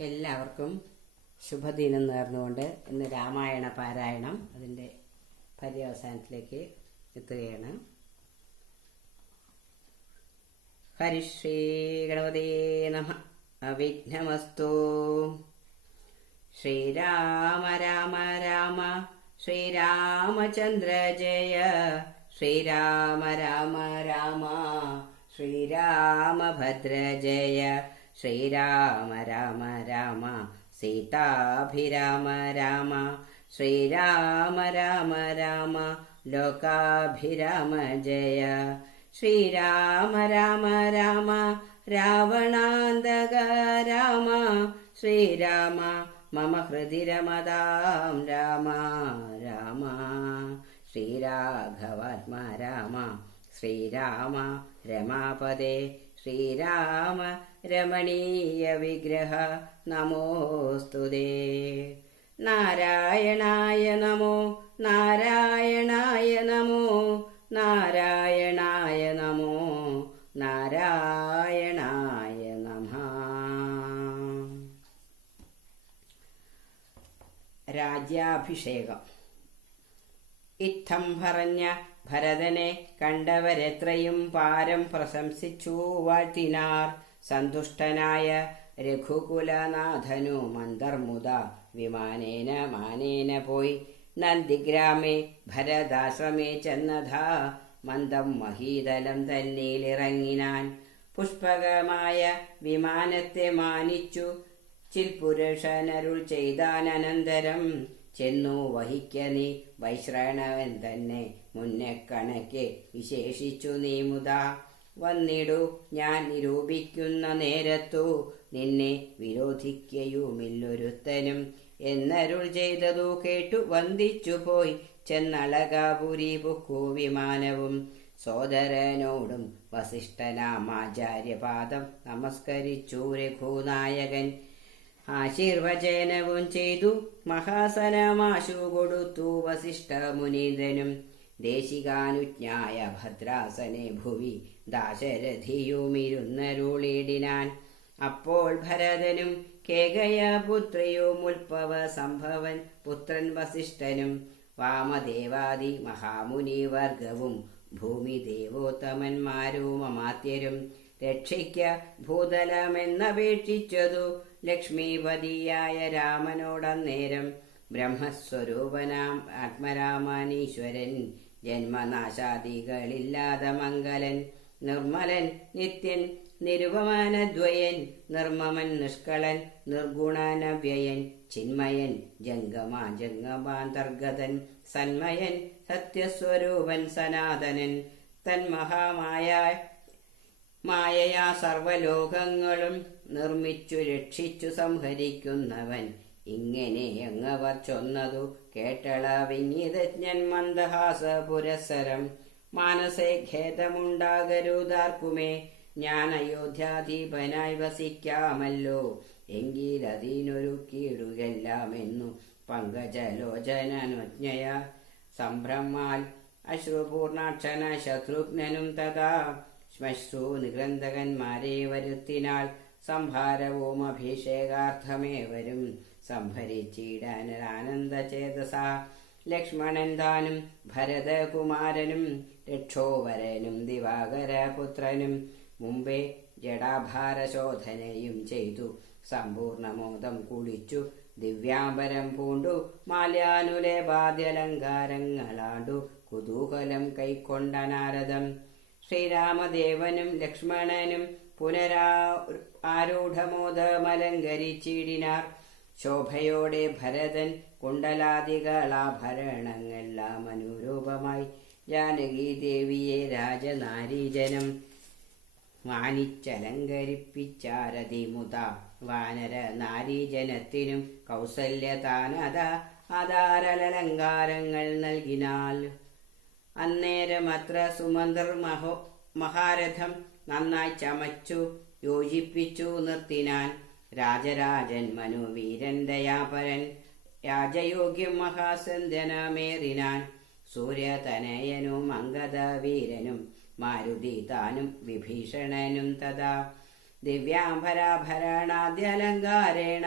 എല്ലാവർക്കും ശുഭദിനം നേർന്നുകൊണ്ട് ഇന്ന് രാമായണ പാരായണം അതിൻ്റെ പര്യവസാനത്തിലേക്ക് എത്തുകയാണ്. ഹരിശ്രീ ഗണപതേ നമഃ. അവിഘ്നമസ്തു. ശ്രീരാമ രാമ രാമ ശ്രീരാമചന്ദ്ര ജയ. ശ്രീരാമ രാമ രാമ ശ്രീരാമഭദ്ര ജയ. ശ്രീരാമ രാമ രാമ സീതാഭിരാമ രാമ. ശ്രീരാമ രാമ രാമ ലോകാഭിരാമ ജയ. ശ്രീരാമ രാമ രാമ രാവണാന്തക രാമ. ശ്രീരാമ മമ ഹൃദി രമതാം രാമ രാമ. ശ്രീരാഘവാത്മ രാമ ശ്രീരാമ രമാപദേ. ശ്രീരാമ രമണീയ വിഗ്രഹ നമോസ്തുതേ. നാരായണായ നമോ നാരായണായ നമോ നാരായണായ നമോ നാരായണായ നമഃ. രാജ്യാഭിഷേകം. ഇത്തം പറഞ്ഞ ഭരതനെ കണ്ടവരെത്രയും പാരം പ്രശംസിച്ചു വാഴ്ത്തിനാർ. സന്തുഷ്ടനായ രഘുകുലനാഥനു മന്ദർമുദ വിമാനേന മാനേന പോയി നന്ദിഗ്രാമേ ഭരതാശ്രമേ ചെന്നഥാ. മന്ദം മഹീതലം തന്നിലിറങ്ങിനാൻ. പുഷ്പകമായ വിമാനത്തെ മാനിച്ചു ചിൽപുരുഷനരുൾ ചെയ്താനന്തരം. ചെന്നു വഹിക്ക നീ വൈശ്രവണവൻ തന്നെ മുന്നേ കണക്കെ വിശേഷിച്ചു നീ മുതാ. വന്നിടു ഞാൻ നിരൂപിക്കുന്ന നേരത്തു നിന്നെ വിരോധിക്കയുമില്ലൊരുത്തനും എന്നരുൾ ചെയ്തതു കേട്ടു വന്ദിച്ചു പോയി ചെന്നളകാപുരി പുക്കു വിമാനവും. സോദരനോടും വസിഷ്ഠനാമാചാര്യപാദം നമസ്കരിച്ചു രഘുനായകൻ. ആശീർവചനവും ചെയ്തു മഹാസനമാശു കൊടുത്തു വസിഷ്ഠ മുനീന്ദ്രനും. ദേശികാനുജ്ഞായ ഭദ്രാസനെ ഭുവി ദാശരഥിയുമിരുന്നരുളിടിനാൻ. അപ്പോൾ ഭരതനും കേകയപുത്രിയും ഉത്ഭവ സംഭവൻ പുത്രൻ വസിഷ്ഠനും വാമദേവാദി മഹാമുനിവർഗവും ഭൂമിദേവോത്തമന്മാരും അമാത്യരും രക്ഷിക്ക ഭൂതലമെന്നപേക്ഷിച്ചതു ലക്ഷ്മീപതിയായ രാമനോടന്നേരം. ബ്രഹ്മസ്വരൂപനാം ആത്മരാമാനീശ്വരൻ ജന്മനാശാദികളില്ലാതെ മംഗലൻ. നിർമ്മലൻ നിത്യൻ നിരുപമാനദ്വയൻ. നിർമ്മമൻ നിഷ്കളൻ നിർഗുണനവ്യയൻ. ചിന്മയൻ ജംഗമാന്തർഗതൻ. സന്മയൻ സത്യസ്വരൂപൻ സനാതനൻ. മായയാ സർവലോകങ്ങളും നിർമ്മിച്ചു രക്ഷിച്ചു സംഹരിക്കുന്നവൻ. ഇങ്ങനെ അങ്ങവർ ചൊന്നതു കേട്ടള വിനീതജ്ഞൻ മന്ദഹാസ പുരസ്സരം. മാനസേ ഖേദമുണ്ടാകരുതാർക്കുമേ ഞാൻ അയോധ്യാധീപനായി വസിക്കാമല്ലോ. എങ്കിലതിനൊരുക്കിയിടുകെല്ലാമെന്നു പങ്കജലോചനനുജ്ഞയ സംഭ്രമാൽ അശ്രുപൂർണാക്ഷന ശത്രുഘ്നനും തഥാ ശ്മശ്രു നിഗ്രന്ഥകന്മാരെ വരുത്തിനാൽ. സംഭാരവും അഭിഷേകാർത്ഥമേവരും സംഭരിച്ചിടാനരാനന്ദചേതസ. ലക്ഷ്മണൻ താനും ഭരതകുമാരനും രക്ഷോവരനും ദിവാകരപുത്രനും മുമ്പേ ജടാഭാരശോധനയും ചെയ്തു സമ്പൂർണമോദം കുളിച്ചു ദിവ്യാംബരം പൂണ്ടു മാല്യാനുലേപാദ്യലങ്കാരങ്ങളാണ്ടു കുതൂഹലം കൈക്കൊണ്ട നാരദം. ശ്രീരാമദേവനും ലക്ഷ്മണനും ആരൂഢമോദമലങ്കരിച്ചിടിനാർ. ശോഭയോടെ ഭരതൻ കുണ്ടലാദികളാഭരണങ്ങളെല്ലാം അനുരൂപമായി ജാനകീദേവിയെ രാജനാരീജനം മാനിച്ചലങ്കരിപ്പിച്ചാരതിമുത. വാനര നാരീജനത്തിനും കൗസല്യതാനത ആധാരലങ്കാരങ്ങൾ നൽകിനാൽ. അന്നേരമത്ര സുമന്ത്രർ മഹാരഥം നന്നായി ചമച്ചു യോജിപ്പിച്ചു നിർത്തിനാൻ. രാജരാജൻ മനുവീരൻ ദയാപരൻ രാജയോഗ്യം മഹാസന്ധ്യനമേറിനാൻ. സൂര്യതനയനും അംഗദവീരനും മാരുതി താനും വിഭീഷണനും തഥാ ദിവ്യാംബരാഭരണാദ്യലങ്കാരേണ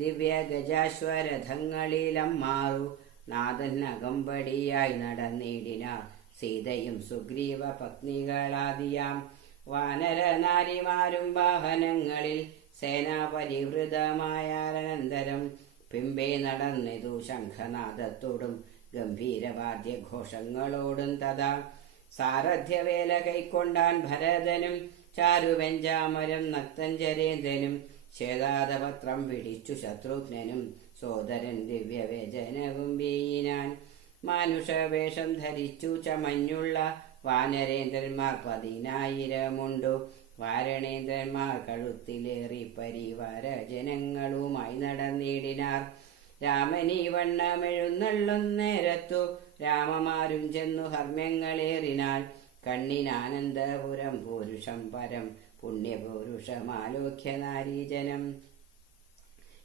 ദിവ്യഗജാശ്വരഥങ്ങളിലമ്മാറു നാഥനകമ്പടിയായി നടന്നിടിനാർ. സീതയും സുഗ്രീവ പത്നികളാദിയാം വാനരനാരിമാരും വാഹനങ്ങളിൽ സേനാപരിവൃതമായാനന്തരം പിമ്പേ നടന്നിതു ശംഖനാദത്തോടും ഗംഭീരവാദ്യഘോഷങ്ങളോടും. തഥാ സാരഥ്യവേല കൈക്കൊണ്ടാൻ ഭരതനും ചാരുവെഞ്ചാമരം നക്തഞ്ചരേന്ദ്രനും ശ്വേതാദപത്രം പിടിച്ചു ശത്രുഘ്നനും സോദരൻ ദിവ്യവേചനവും വീയിനാൻ. മാനുഷവേഷം ധരിച്ചു ചമഞ്ഞുള്ള വാനരേന്ദ്രന്മാർ 10,000 വാരണേന്ദ്രന്മാർ കഴുത്തിലേറി പരിവാര ജനങ്ങളുമായി നടന്നിടിനാർ. രാമനീ വണ്ണമെഴുന്നള്ളുന്നേരത്തു രാമമാരും ചെന്നു ഹർമ്മ്യങ്ങളേറിനാൽ. കണ്ണിനാനന്ദപുരം പൂരുഷം പരം പുണ്യപുരുഷമാലോക്യ നാരീജനം.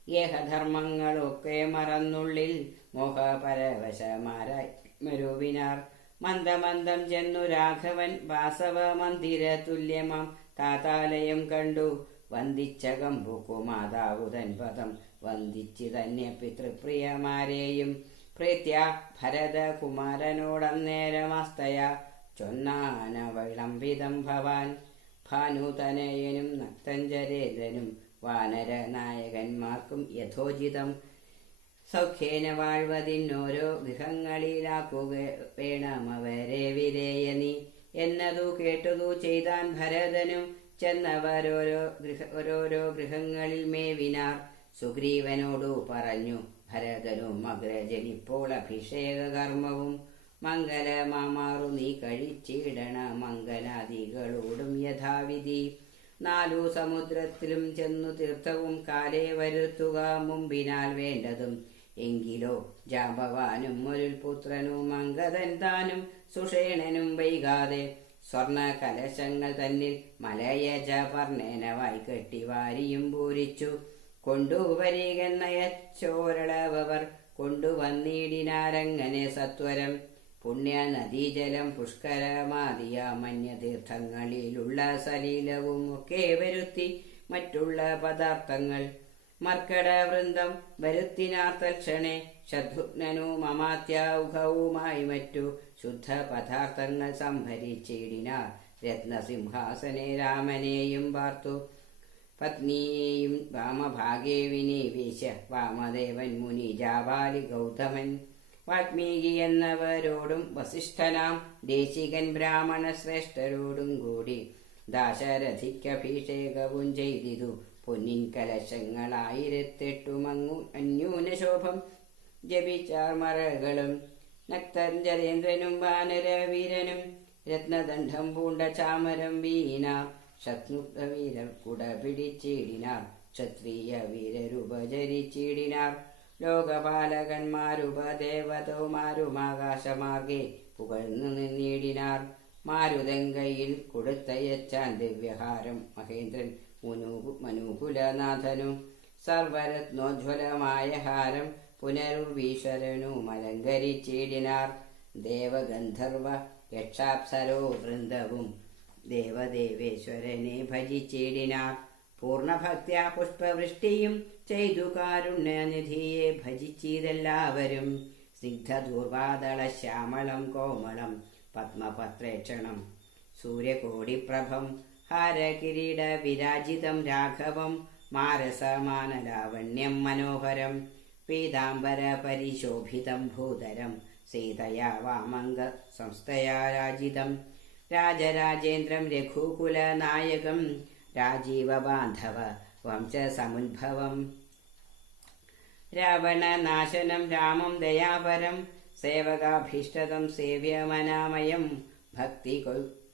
ഗേഹധർമ്മങ്ങളൊക്കെ മറന്നുള്ളിൽ മോഹപരവശമാരായി മരുവിനാർ. മന്ദമന്ദം ചെന്നു രാഘവൻ വാസവ മന്ദിര തുല്യമാം താതാലയം കണ്ടു. വന്ദിച്ചകമ്പുക്കു മാതാവുതൻ പദം വന്ദിച്ചു തന്നെ പിതൃപ്രിയമാരെയും. പ്രീത്യ ഭരതകുമാരനോടന്നേരമസ്തയ ചൊന്നാന വിളംബിതം ഭവാൻ. ഭാനുതനയനും നക്തഞ്ചരേന്ദ്രനും വാനര നായകന്മാർക്കും യഥോചിതം സൗഖ്യേന വാഴ്വതിനോരോ ഗൃഹങ്ങളിലാക്കുക വേണമവരെ വിരേയനി എന്നതു കേട്ടതു ചെയ്താൻ ഭരതനും. ചെന്നവരോരോ ഗൃഹങ്ങളിൽ മേവിനാർ. സുഗ്രീവനോടു പറഞ്ഞു ഭരതനും അഗ്രജനിപ്പോൾ അഭിഷേക കർമ്മവും മംഗലമാമാറു നീ കഴിച്ചിടണ മംഗലാദികളോടും യഥാവിധി. 4 സമുദ്രത്തിലും ചെന്നു തീർത്ഥവും കാലേ വരുത്തുക മുമ്പിനാൽ വേണ്ടതും. എങ്കിലോ ജാമ്പവാനും ഒരു പുത്രനും അംഗദൻ താനും സുഷേണനും വൈകാതെ സ്വർണ കലശങ്ങൾ തന്നിൽ മലയജ പർണേനവായി കെട്ടി വാരിയും പൂരിച്ചു കൊണ്ടുവരികെന്നയച്ചോരളവർ കൊണ്ടുവന്നിടിനാരങ്ങനെ സത്വരം. പുണ്യ നദീജലം പുഷ്കരമാദിയ മന്യതീർത്ഥങ്ങളിലുള്ള സലീലവും ഒക്കെ വരുത്തി മറ്റുള്ള പദാർത്ഥങ്ങൾ മർക്കടവൃന്ദം വരുത്തിനാർ തൽക്ഷണേ. ശത്രുഘ്നനും അമാത്യൗഘവുമായി മറ്റു ശുദ്ധ പദാർത്ഥങ്ങൾ സംഭരിച്ചിടിനാർ. രത്നസിംഹാസനെ രാമനെയും പാർത്തു പത്നിയെയും വാമഭാഗേ വിനിവേശ്യ വാമദേവൻ മുനി ജാവാലി ഗൗതമൻ വാൽമീകി എന്നവരോടും വസിഷ്ഠനാം ദേശികൻ ബ്രാഹ്മണ ശ്രേഷ്ഠരോടും കൂടി ദാശരഥിക്കഭിഷേകവും ചെയ്തിതു. പൊന്നിൻ കലശങ്ങൾ 1008 അന്യൂനശോഭം ജപിച്ചാർ മറകളും. നക്തഞ്ചരേന്ദ്രനും വാനരവീരനും രത്നദണ്ഡം പൂണ്ട ചാമരം വീണാർ. ശത്രുഘ്നവീരർ കുട പിടിച്ചിടിനാർ. ക്ഷത്രിയ വീരരുപചരിച്ചിടിനാർ. ലോകപാലകന്മാരുപദേവതമാരുമാകാശമാർഗെ പുകഴ്ന്നു നിന്നിടിനാർ. മാരുതങ്കയിൽ കൊടുത്തയച്ചാൻ ദിവ്യഹാരം മഹേന്ദ്രൻ മനുകുലനാഥനും. സർവരത്നോജ്വലമായ ഹാരം പുനരുർവീശ്വരനും അലങ്കരിച്ചിടിനാർ. ദേവഗന്ധർവ യക്ഷാപ്സരോ വൃന്ദവും ദേവദേവേശ്വരനെ ഭജിച്ചിടിനാർ. പൂർണ്ണഭക്ത്യാ പുഷ്പവൃഷ്ടിയും ചെയ്തു കാരുണ്യനിധിയെ ഭജിച്ചിതെല്ലാവരും. സ്നിഗ്ധദൂർവാദള ശ്യാമളം കോമളം പത്മപത്രേക്ഷണം സൂര്യകോടിപ്രഭം ഹാരകിരീട വിരാജിതം രാഘവം മാരസമാനലാവണ്യം മനോഹരം. പീതാംബര പരിശോഭിതം ഭൂതരം സീതയാ വാമംഗ സംസ്ഥയാ രാജിതം. രാജരാജേന്ദ്രം രഘുകുലനായകം രാജീവബാന്ധവ വംശസമുദ്ഭവം. രാവണനാശനം രാമം ദയാപരം സേവകാഭീഷ്ടതം സേവ്യമനാമയം. ഭക്തി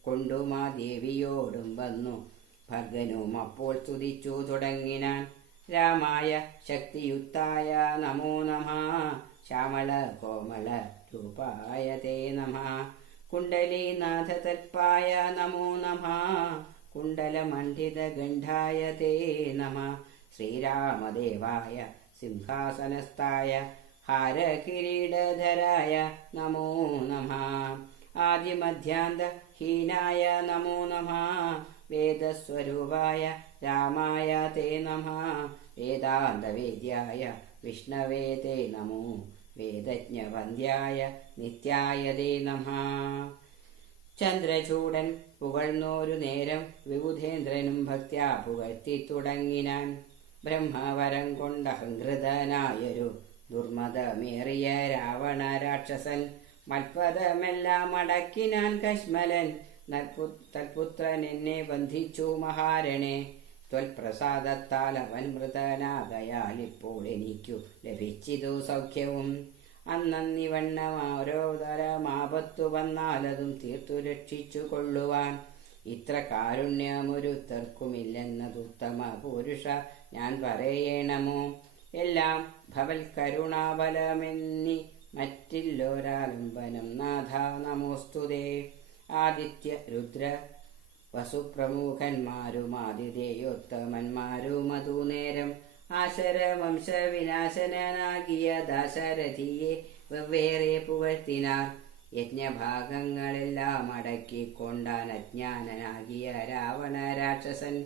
കൊണ്ടുമാ ദേവിയോടും വന്നു ഭർഗനും അപ്പോൾ സ്തുതിച്ചു തുടങ്ങിനാൻ. രാമായ ശക്തിയുക്തായ നമോ നമഃ ശ്യാമള കോമള രൂപായ തേ നമഃ. കുണ്ടലീനാഥ തൽപായ നമോ നമഃ കുണ്ടലമണ്ഡിത ഗണ്ഡായ തേ നമഃ. ശ്രീരാമദേവായ സിംഹാസനസ്ഥായ ഹാരകിരീടധരായ നമോ നമഃ. ആദിമധ്യാന്ത ഹീനായ നമോ നമഃ വേദസ്വരൂപായ രാമായ തേ നമഃ വേദാന്തവേദ്യായ വിഷ്ണവേ തേ നമോ വേദജ്ഞവന്ദ്യായ നിത്യായ തേ നമഃ. ചന്ദ്രചൂടൻ പുകഴ്ന്നോരു നേരം വിബുധേന്ദ്രനും ഭക്ത്യാ പുകഴ്ത്തി തുടങ്ങിനാൻ. ബ്രഹ്മവരം കൊണ്ടഹങ്കൃതനായൊരു ദുർമതമേറിയ രാവണ രാക്ഷസൻ മൽപദമെല്ലാം അടക്കിനാൻ കശ്മലൻ. തൽപുത്രൻ എന്നെ ബന്ധിച്ചു മഹാരണേ. ത്വൽപ്രസാദത്താൽ അവൻ മൃതനാകയാൽ ഇപ്പോൾ എനിക്കു ലഭിച്ചിതു സൗഖ്യവും. അന്നന്നിവണ്ണം ഓരോ തരമാപത്തു വന്നാലതും തീർത്തു രക്ഷിച്ചു കൊള്ളുവാൻ ഇത്ര കാരുണ്യമൊരുത്തർക്കുമില്ലെന്നതുത്തമ പുരുഷ ഞാൻ പറയണമോ. എല്ലാം ഭവൽ കരുണാബലമെന്നി മറ്റില്ലൊരാലംബനം നാഥ നമോസ്തുതേ. ആദിത്യ രുദ്ര വസുപ്രമുഖന്മാരും ആതിഥേയോത്തമന്മാരും അതുനേരം ആശരവംശവിനാശനാകിയ ദാശരഥിയെ വെവ്വേറെ പുകഴ്ത്തിനാർ. യജ്ഞഭാഗങ്ങളെല്ലാം അടക്കിക്കൊണ്ടാൻ അജ്ഞാനനാകിയ രാവണ രാക്ഷസൻ.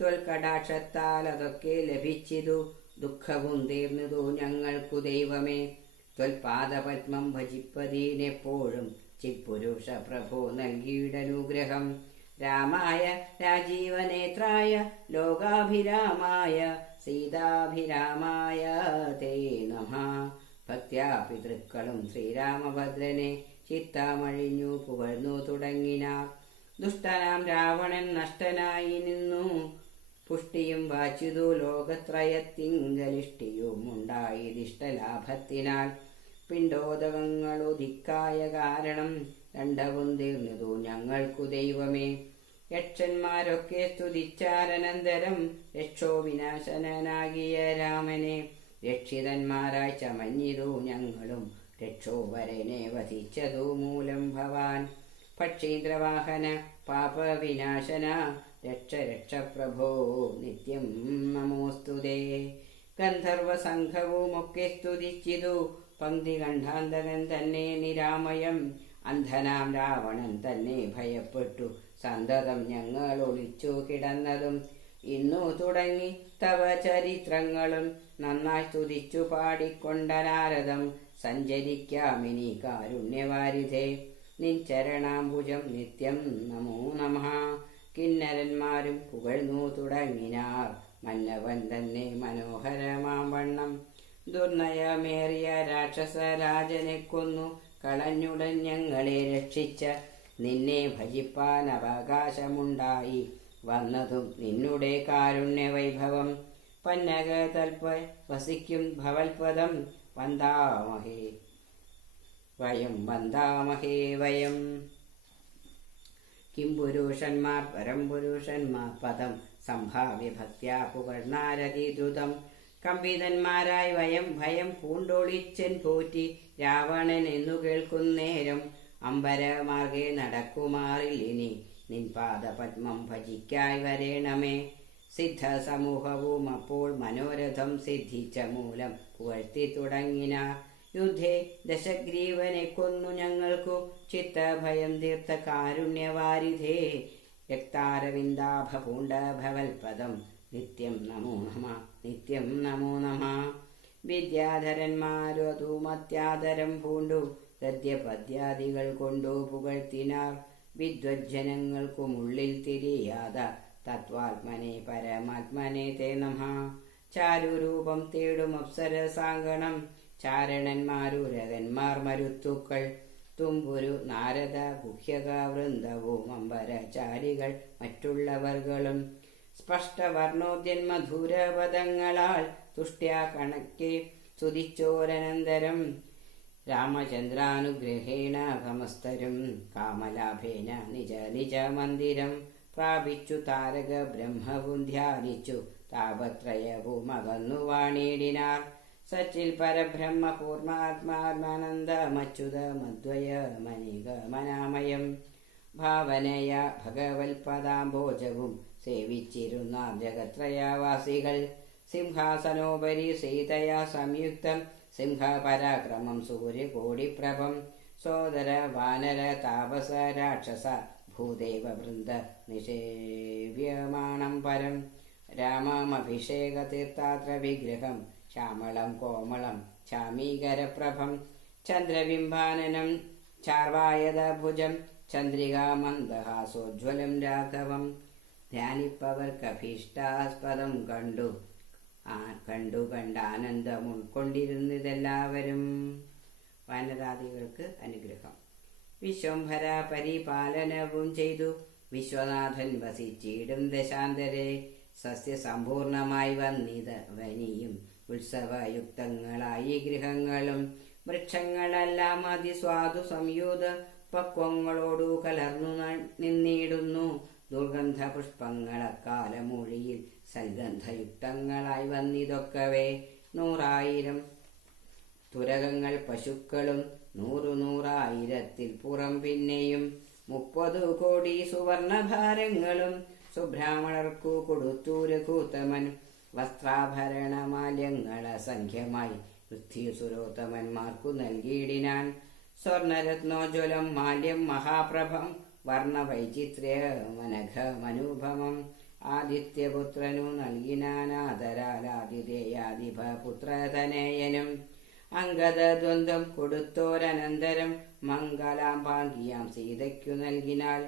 ത്വൽകടാക്ഷത്താൽ അതൊക്കെ ലഭിച്ചിതു, ദുഃഖവും തീർന്നതു ഞങ്ങൾക്കു ദൈവമേ. ത്വൽപാദപത്മം ഭജിപ്പതിനെപ്പോഴും ചിത്പുരുഷ പ്രഭോ നൽകിയിടനുഗ്രഹം. രാമായ രാജീവനേത്രായ ലോകാഭിരാമായ സീതാഭിരാമായ തേ നമഃ. ഭക്ത്യാ പിതൃക്കളും ശ്രീരാമഭദ്രനെ ചിത്തമഴിഞ്ഞു പുകഴ്ന്നു തുടങ്ങിനാർ. ദുഷ്ടനാം രാവണൻ നഷ്ടനായി നിന്നു, പുഷ്ടിയും വാച്ചിതു ലോകത്രയത്തിങ്കലിഷ്ടിയും ഉണ്ടായതിഷ്ടലാഭത്തിനാൽ. പിണ്ടോദകങ്ങളുദിക്കായ കാരണം ദണ്ഡവും തീർന്നതു ഞങ്ങൾക്കു ദൈവമേ. യക്ഷന്മാരൊക്കെ സ്തുതിച്ചാരനന്തരം രക്ഷോ വിനാശനാകിയ രാമനെ. രക്ഷിതന്മാരായി ചമഞ്ഞിതു ഞങ്ങളും രക്ഷോവരനെ വധിച്ചതു മൂലം ഭവാൻ. പക്ഷീന്ദ്രവാഹന പാപവിനാശന രക്ഷ രക്ഷ പ്രഭോ നിത്യം നമോസ്തുതേ. ഗന്ധർവസംഘവുമൊക്കെ സ്തുതിച്ചിതു പങ്ക്തി കണ്ഠാന്തകൻ തന്നെ നിരാമയം. അന്ധനാം രാവണൻ തന്നെ ഭയപ്പെട്ടു സന്തതം ഞങ്ങൾ ഒളിച്ചു കിടന്നതും. ഇന്നു തുടങ്ങി തവ ചരിത്രങ്ങളും നന്നായി സ്തുതിച്ചു പാടിക്കൊണ്ട നാരദം. സഞ്ചരിക്കാമിനി കാരുണ്യവാരിധേ നിൻ ചരണാംബുജം നിത്യം നമോ നമഃ. കിന്നരന്മാരും പുകഴ്ന്നു തുടങ്ങിനാർ മന്നവൻ തന്നെ മനോഹരമാം വണ്ണം. ദുർനയമേറിയ രാക്ഷസരാജനെ കൊന്നു കളഞ്ഞുടൻ ഞങ്ങളെ രക്ഷിച്ച നിന്നെ ഭജിപ്പാൻ അവകാശമുണ്ടായി വന്നതും നിന്നുടെ കാരുണ്യവൈഭവം. പന്നക തൽപ വസിക്കും ഭവൽപദം വന്ദാമഹേ വയം. കിംപുരുഷന്മാർ പരംപുരുഷന്മാർ പദം സംഭാവ്യ ഭക്ത്യാ പുകഴ്ന്നാരതിദ്രുതം. കമ്പിതന്മാരായി വയം ഭയം പൂണ്ടൊളിച്ചൻ പോറ്റി രാവണൻ എന്നു കേൾക്കുന്നേരം. അമ്പരമാർഗെ നടക്കുമാറില്ലിനി നിൻ പാദപത്മം ഭജിക്കായി വരേണമേ. സിദ്ധസമൂഹവും അപ്പോൾ മനോരഥം സിദ്ധിച്ച മൂലം പുകഴ്ത്തി തുടങ്ങിനാർ. യുദ്ധേ ദശഗ്രീവനെ കൊന്നു ഞങ്ങൾക്കു ചിത്തഭയം തീർത്ത കാരുണ്യവാരിധേ. രക്താരവിന്ദാഭപൂണ്ട ഭവൽപദം നിത്യം നമോ നമഃ നിത്യം നമോ നമഃ. വിദ്യാധരന്മാരു അതുമത്യാദരം പൂണ്ടു ഗദ്യപദ്യാദികൾ കൊണ്ടു പുകഴ്ത്തിനാർ. വിദ്വജ്ജനങ്ങൾക്കുമുള്ളിൽ തിരിയാത തത്വാത്മനെ പരമാത്മനെ തേ നമഃ. ചാരുരൂപം തേടും അപ്സരസാങ്കണം ചാരണന്മാരുരകന്മാർ മരുത്തുക്കൾ. തുമ്പുരു നാരദ ഗുഹ്യക വൃന്ദവും അമ്പരചാരികൾ മറ്റുള്ളവർകളും. സ്പഷ്ടവർണോദ്യന്മധുരപദങ്ങളാൽ തുഷ്ട്യാ കണക്കെ സ്തുതിച്ചോരനന്തരം. രാമചന്ദ്രാനുഗ്രഹേണ ഭമസ്തരും കാമലാഭേന നിജ നിജ മന്ദിരം. പ്രാപിച്ചു താരക ബ്രഹ്മവും ധ്യാനിച്ചു താപത്രയവും അകന്നു വാണിടിനാർ. സച്ചിൽ പരബ്രഹ്മ പൂർണ്ണാത്മാത്മാനന്ദമച്യുതമദ്വയമനിഗമനാമയം. ഭാവനയ ഭഗവത്പദാംബോജവും സേവിച്ചിരുന്ന ജഗത്രയവാസികൾ. സിംഹാസനോപരി സീതയാ സംയുക്തം സിംഹപരാക്രമം സൂര്യകോടിപ്രഭം. സോദര വാനര താപസ രാക്ഷസ ഭൂദേവ വൃന്ദ നിഷേവ്യമാണം പരം. രാമമഭിഷേകതീർത്ഥാത്ര വിഗ്രഹം ശ്യാമളം കോമളം ചാമീകരപ്രഭം ചന്ദ്രബിംബാനനം ചാർവായതഭുജം ചന്ദ്രികാമന്ദഹാസോജ്വലം രാഘവം ധ്യാനിപ്പവർക്കഭീഷ്ടാസ്പദം കണ്ടാനന്ദം ഉൾക്കൊണ്ടിരുന്നിതെല്ലാവരും. വാനരാദികൾക്ക് അനുഗ്രഹം. വിശ്വംഭര പരിപാലനവും ചെയ്തു വിശ്വനാഥൻ വസിച്ചിടും ദശാന്തരെ. സസ്യസമ്പൂർണമായി വന്നിതവനിയും ഉത്സവയുക്തങ്ങളായി ഗൃഹങ്ങളും വൃക്ഷങ്ങളെല്ലാം അതിസ്വാദു സംയൂത പക്വങ്ങളോടു കലർന്നു നിന്നിടുന്നു. ദുർഗന്ധ പുഷ്പങ്ങളക്കാലമൊഴിയിൽ സൽഗന്ധയുക്തങ്ങളായി വന്നിതൊക്കവേ. 100,000 തുരകങ്ങൾ പശുക്കളും 100,000 പുറം പിന്നെയും 30 കോടി സുവർണഭാരങ്ങളും സുബ്രാഹ്മണർക്കു കൊടുത്തു രഘുത്തമൻ. വസ്ത്രാഭരണമാല്യങ്ങൾ അസംഖ്യമായി പൃഥ്വിസുരോത്തമന്മാർക്കു നൽകിയിടിനാൻ. സ്വർണരത്നോജ്വലം മാല്യം മഹാപ്രഭം വർണ്ണവൈചിത്ര്യമനഘമനുഭവം ആദിത്യപുത്രനു നൽകിനാനാദരാൽ ആതിഥേയാധിപുത്രതനയനും. അംഗദദ്വന്ദ്വം കൊടുത്തോരനന്തരം മംഗലാംബാംഗിയാം സീതയ്ക്കു നൽകിനാൾ.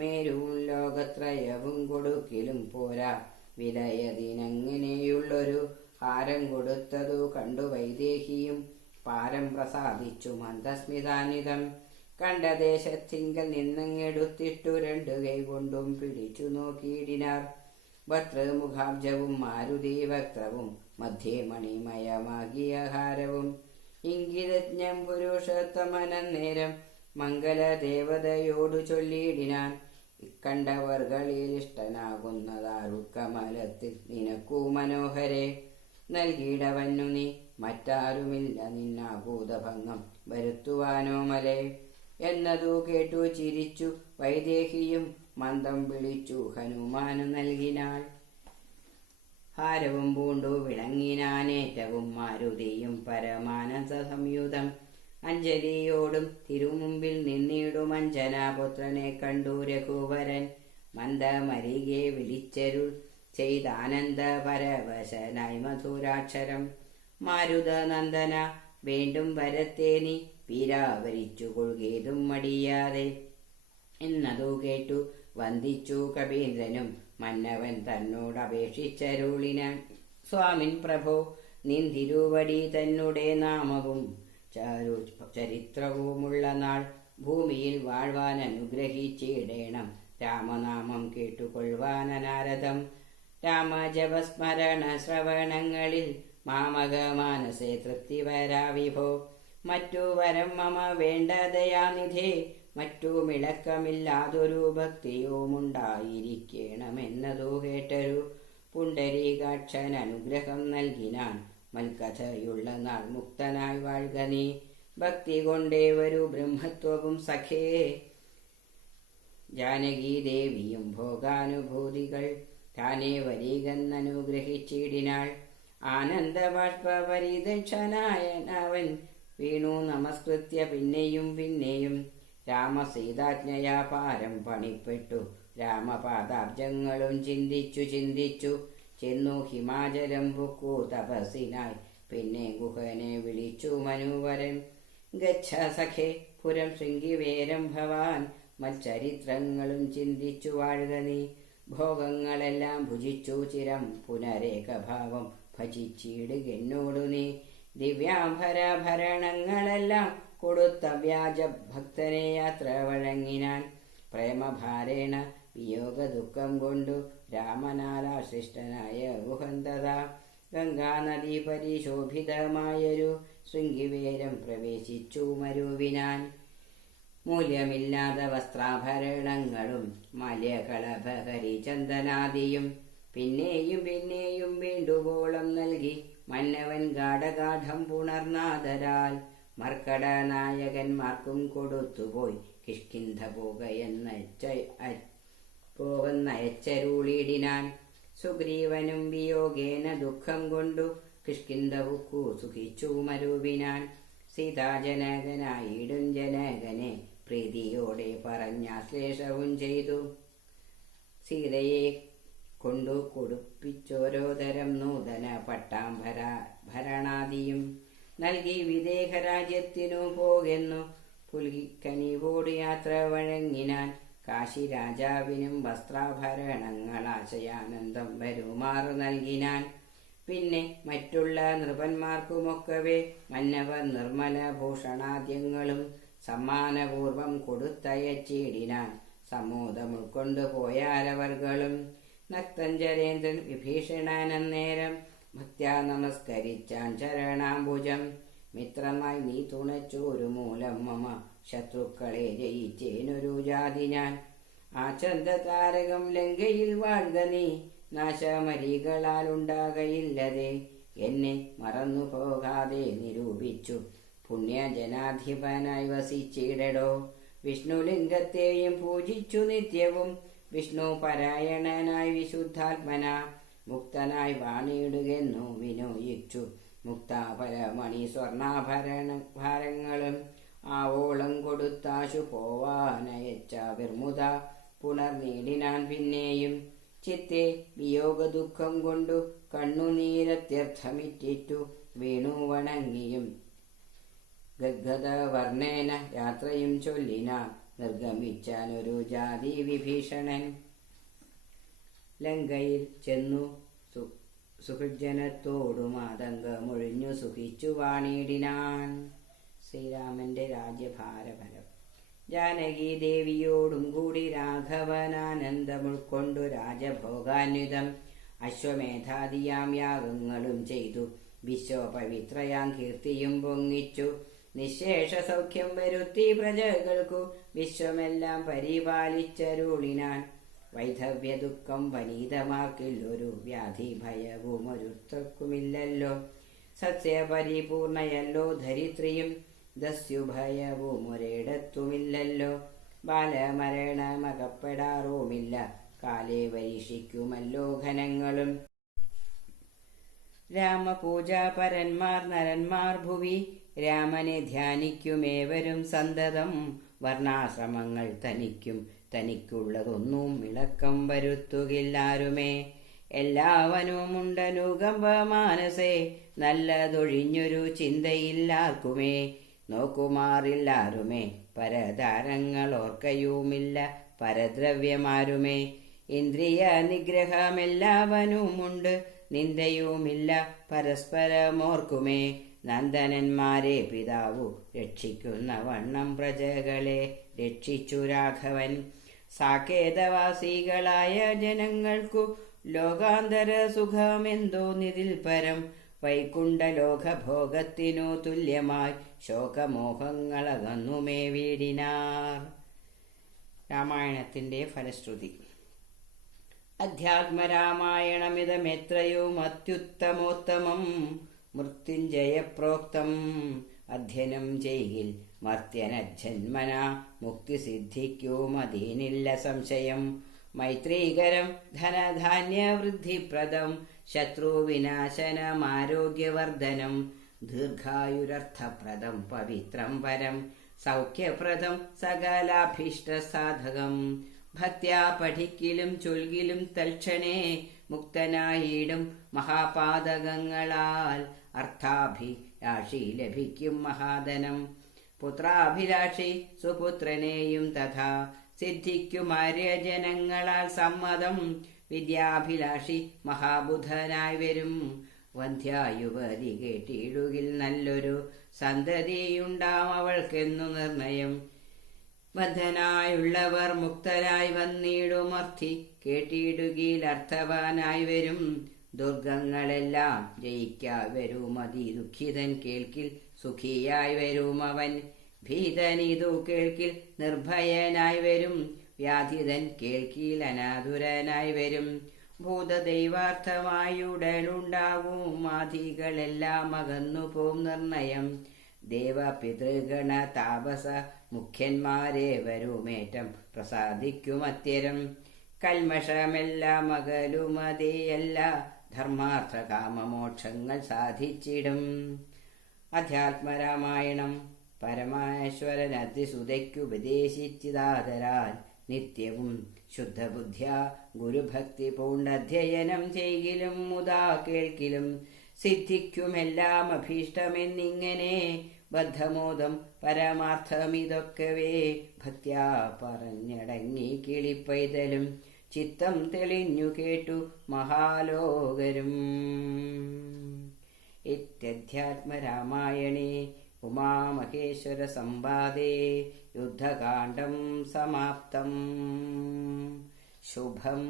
മേരുവും ലോകത്രയവും കൊടുക്കിലും പോരാ വിലയതിനങ്ങനെയുള്ളൊരു ഹാരം കൊടുത്തതു കണ്ടു വൈദേഹിയും പാരം പ്രസാദിച്ചു മന്ദസ്മിതാനിതം. കണ്ട ദേശത്തിങ്കൽ നിന്നങ്ങെടുത്തിട്ടു 2 കൈ കൊണ്ടും പിടിച്ചു നോക്കിയിടിനാർ. ഭർതൃമുഖാബ്ജവും മാരുതി വക്രവും മധ്യേ മണിമയമാകിയ ഹാരവും. ഇംഗിതജ്ഞം പുരുഷോത്തമനന്നേരം മംഗലദേവതയോടു ചൊല്ലിയിടിനാൻ. ഇക്കണ്ടവർകളിൽ ഇഷ്ടനാകുന്നതാരുക്കമലത്തിൽ നിനക്കു മനോഹരെ. നൽകിയിടവന്നു നീ മറ്റാരുമില്ല നിന്നാഭൂതഭംഗം വരുത്തുവാനോമലേ. എന്നതു കേട്ടു ചിരിച്ചു വൈദേഹിയും മന്ദം വിളിച്ചു ഹനുമാനു നൽകിനാൾ. ഹാരവും പൂണ്ടു വിളങ്ങിനാനേറ്റവും മാരുതിയും പരമാനന്ദ സംയുതം. അഞ്ജലിയോടും തിരുമുമ്പിൽ നിന്നിടും അഞ്ജനാപുത്രനെ കണ്ടു രഘുവരൻ. മന്ദമരികെ വിളിച്ചരുൾ ചെയ്താനന്ദ പരവശനായി മധുരാക്ഷരം. മാരുതനന്ദന വീണ്ടും വരത്തെ നീ പീരാവരിച്ചു കൊള്ളുകേതും മടിയാതെ. എന്നതു കേട്ടു വന്ദിച്ചു കവീന്ദ്രനും മന്നവൻ തന്നോടപേക്ഷിച്ചരുളിനാൻ. സ്വാമിൻ പ്രഭോ, നിന്തിരുവടി തന്നെ നാമവും ചരിത്രവുമുള്ള നാൾ ഭൂമിയിൽ വാഴ്വാൻ അനുഗ്രഹിച്ചിടേണം. രാമനാമം കേട്ടുകൊള്ളുവാനാരദം. രാമജപസ്മരണ ശ്രവണങ്ങളിൽ മാമക മാനസേ തൃപ്തി വരാ വിഭോ. മറ്റു വരം മമ വേണ്ട ദയാനിധേ. മറ്റു മിളക്കമില്ലാതൊരു ഭക്തിയുമുണ്ടായിരിക്കണമെന്നതു കേട്ടരു പുണ്ടരീകാക്ഷൻ അനുഗ്രഹം നൽകിനാൻ. മൽക്കഥയുള്ള നാൾ മുക്തനായി വാഴ്ക നീ. ഭക്തി കൊണ്ടേവരു ബ്രഹ്മത്വവും സഖേ. ജാനകീദേവിയും ഭോഗാനുഭൂതികൾ താനേ വരീകന്നനുഗ്രഹിച്ചിടിനാൾ. ആനന്ദബാഷ്പരിദക്ഷനായനവൻ വീണു നമസ്കൃത്യ പിന്നെയും പിന്നെയും. രാമസീതാജ്ഞയാ പാരം പണിപ്പെട്ടു രാമപാദാബ്ജങ്ങളും ചിന്തിച്ചു ചിന്തിച്ചു ചെന്നു ഹിമാചലം പൊക്കു തപസ്സിനായി. പിന്നെ ഗുഹനെ വിളിച്ചു മനുവരൻ. ഗച്ഛ സഖേ പുരം ശൃംഗിവേരം ഭവാൻ. മൽചരിത്രങ്ങളും ചിന്തിച്ചു വാഴുക നീ. ഭോഗങ്ങളെല്ലാം ഭുജിച്ചു ചിരം പുനരേകഭാവം ഭജിച്ചിടുകെന്നോടു നീ. ദിവ്യാംബരഭരണങ്ങളെല്ലാം കൊടുത്ത വ്യാജ ഭക്തനെ യാത്ര വഴങ്ങിനാൻ. പ്രേമഭാരേണ വിയോഗ ദുഃഖം കൊണ്ടു രാമനാലാശിഷ്ടനായ ഗുഹന്തത. ഗംഗാനദി പരിശോഭിതമായൊരു ശൃംഗിവേരം പ്രവേശിച്ചു മരുവിനാൻ. മൂല്യമില്ലാത്ത വസ്ത്രാഭരണങ്ങളും മാല്യകളഭഹരി ചന്ദനാദിയും പിന്നെയും പിന്നെയും വേണ്ടുവോളം നൽകി മന്നവൻ ഗാഠഗാഠം പുണർനാദരാൽ. മർക്കടനായകന്മാർക്കും കൊടുത്തുപോയി കിഷ്കിന്ധ പോകെന്നയച്ചരുളിടിനാൻ. സുഗ്രീവനും വിയോഗേന ദുഃഖം കൊണ്ടു കിഷ്കിന്ധവുക്കു സുഖിച്ചു മരുവിനാൻ. സീതാജനകനായിടും ജനകനെ പ്രീതിയോടെ പറഞ്ഞാശ്ലേഷവും ചെയ്തു. സീതയെ കൊണ്ടു കൊടുപ്പിച്ചോരോ തരം നൂതന ഭരണാദിയും നൽകി വിദേഹരാജ്യത്തിനു പോകെന്നു പുൽകിക്കനിവോട് യാത്ര വഴങ്ങിനാൻ. കാശി രാജാവിനും വസ്ത്രാഭരണങ്ങളാശയാനന്ദം വരുമാറു നൽകിനാൻ. പിന്നെ മറ്റുള്ള നൃപന്മാർക്കുമൊക്കവേ മന്നവർ നിർമ്മല ഭൂഷണാദ്യങ്ങളും സമ്മാനപൂർവം കൊടുത്തയച്ചിടിനാൻ. സമൂഹം ഉൾക്കൊണ്ടു പോയാലവർകളും നക്തഞ്ചരേന്ദ്രൻ വിഭീഷണനന്നേരം ഭക്ത്യാ നമസ്കരിച്ചാൻ ചരണാംബുജം. മിത്രമായി നീ തുണച്ചോരു മൂലം മമ ശത്രുക്കളെ ജയിച്ചേനൊരു ജാതി ഞാൻ. ആചന്ത താരകം ലങ്കയിൽ വാഴ്ക നീ, നാശമരികളാൽ ഉണ്ടാകയില്ലതേ. എന്നെ മറന്നു പോകാതെ നിരൂപിച്ചു പുണ്യജനാധിപനായി വസിച്ചിടടോ. വിഷ്ണുലിംഗത്തെയും പൂജിച്ചു നിത്യവും വിഷ്ണു പരായണനായി വിശുദ്ധാത്മന മുക്തനായി വാണിയിടുകെന്നു വിനോയിച്ചു. മുക്താപരമണി സ്വർണാഭരണഭാരങ്ങളും ആവോളം കൊടുത്താശു പോവാനയച്ച വിർമുത പുണർനീടിനാൻ. പിന്നെയും ചിത്തെ വിയോഗ ദുഃഖം കൊണ്ടു കണ്ണുനീരത്യർത്ഥമിറ്റിറ്റു വീണു വണങ്ങിയും ഗദ്ഗദവർണ്ണേന യാത്രയും ചൊല്ലിനാൻ. നിർഗമിച്ചാനൊരു ജാതി വിഭീഷണൻ ലങ്കയിൽ ചെന്നു സുഹൃജനത്തോടു മാതംഗമൊഴിഞ്ഞു സുഖിച്ചു വാണിടിനാൻ. ശ്രീരാമന്റെ രാജ്യഭാരഫലം. ജാനകി ദേവിയോടും കൂടി രാഘവനാനന്ദം ഉൾക്കൊണ്ടു രാജഭോഗാന്വിതം അശ്വമേധാദിയാം യാഗങ്ങളും ചെയ്തു വിശ്വപവിത്രയാം കീർത്തിയും പൊങ്ങിച്ചു. നിശേഷ സൗഖ്യം വരുത്തി പ്രജകൾക്കു വിശ്വമെല്ലാം പരിപാലിച്ചരുളിനാൻ. വൈധവ്യ ദുഃഖം വനീതമാക്കില്ലൊരു വ്യാധി ഭയവും ഒരുത്തർക്കുമില്ലല്ലോ. സസ്യപരിപൂർണയല്ലോ ധരിത്രിയും ദസ്യുഭയവും ഒരിടത്തുമില്ലല്ലോ. ബാലമരണമകപ്പെടാറുമില്ല കാലേ വരീക്ഷിക്കുമല്ലോ ഘനങ്ങളും. രാമപൂജാപരന്മാർ നരന്മാർ ഭുവി രാമനെ ധ്യാനിക്കുമേവരും സന്തതം. വർണ്ണാശ്രമങ്ങൾ തനിക്കും തനിക്കുള്ളതൊന്നും ഇളക്കം വരുത്തുകില്ലാരുമേ. എല്ലാവനുമുണ്ടനുകമ്പ മാനസേ നല്ലതൊഴിഞ്ഞൊരു ചിന്തയില്ലാർക്കുമേ. നോക്കുമാറില്ലാരുമേ പരതാരങ്ങളോർക്കയുമില്ല പരദ്രവ്യമാരുമേ. ഇന്ദ്രിയ നിഗ്രഹമെല്ലാവനുമുണ്ട് നിന്ദയുമില്ല പരസ്പരമോർക്കുമേ. നന്ദനന്മാരെ പിതാവു രക്ഷിക്കുന്ന വണ്ണം പ്രജകളെ രക്ഷിച്ചു രാഘവൻ. സാകേതവാസികളായ ജനങ്ങൾക്കു ലോകാന്തര സുഖമെന്തോന്നിതിൽ പരം. വൈകുണ്ഠലോകഭോഗത്തിനു തുല്യമായി ശോകമോഹങ്ങളകന്നുമേ വീടിനാർ. രാമായണത്തിന്റെ ഫലശ്രുതി. അധ്യാത്മരാമായണമിതമെത്രയും അത്യുത്തമോത്തമം മൃത്യുഞ്ജയപ്രോക്തം. അധ്യയനം ചെയ്യിൽ മർത്യനജന്മന മുക്തി സിദ്ധിക്കുമതീനില്ല സംശയം. മൈത്രീകരം ധനധാന്യവൃദ്ധിപ്രദം ശത്രുവിനാശനമാരോഗ്യവർദ്ധനം. ദീർഘായുരർത്ഥപ്രദം പവിത്രം പരം സൗഖ്യപ്രദം സകലാഭീഷ്ടസാധകം. ഭക്ത്യാ പഠിക്കിലും ചൊൽകിലും തൽക്ഷണേ മുക്തനായിടും മഹാപാതകങ്ങളാൽ. അർത്ഥാഭിലാഷി ലഭിക്കും മഹാധനം പുത്രാഭിലാഷി സുപുത്രനെയും തഥാ. സിദ്ധിക്കുമാര്യജനങ്ങളാൽ സമ്മതം വിദ്യാഭിലാഷി മഹാബുധനായി വരും. വന്ധ്യായുവതി കേട്ടിടുകിൽ നല്ലൊരു സന്തതിയുണ്ടാം അവൾക്കെന്നു നിർണയം. ബദ്ധനായുള്ളവർ മുക്തരായി വന്നിടുമർത്ഥി കേട്ടിടുകിൽ അർത്ഥവാനായി വരും. ദുർഗങ്ങളെല്ലാം ജയിക്കായി വരും അതിദുഃഖിതൻ കേൾക്കിൽ സുഖിയായി വരും അവൻ. ഭീതനിതു കേൾക്കിൽ നിർഭയനായി വരും വ്യാധിതൻ കേൾക്കിൽ അനാതുരനായി വരും. ഭൂതദൈവാർത്ഥമായുടനുണ്ടാകും ആധികളെല്ലാം അകന്നുപോം നിർണയം. ദേവപിതൃഗണ താപസ മുഖ്യന്മാരെ വരുമേറ്റം പ്രസാദിക്കുമത്യരം. കൽമഷമെല്ലാം അകലുമതേയല്ല ധർമാർത്ഥ കാമമോക്ഷങ്ങൾ സാധിച്ചിടും. അധ്യാത്മരാമായണം. പരമേശ്വരൻ അതിസുതയ്ക്കുപദേശിച്ചിതാതരാൽ നിത്യവും ശുദ്ധബുദ്ധ്യാ ഗുരുഭക്തി പൂണ്ടധ്യയനം ചെയ്കിലും മുതാ കേൾക്കിലും സിദ്ധിക്കുമെല്ലാം അഭീഷ്ടമെന്നിങ്ങനെ ബദ്ധമോദം പരമാർത്ഥമിതൊക്കവേ ഭക്ത്യാ പറഞ്ഞടങ്ങി കിളിപ്പൈതലും ചിത്തം തെളിഞ്ഞു കേട്ടു മഹാലോകരും. ഇത്യധ്യാത്മരാമായണേ ഉമാമഹേശ്വര സംവാദേ യുദ്ധകാണ്ഡം സമാപ്തം. ശുഭം.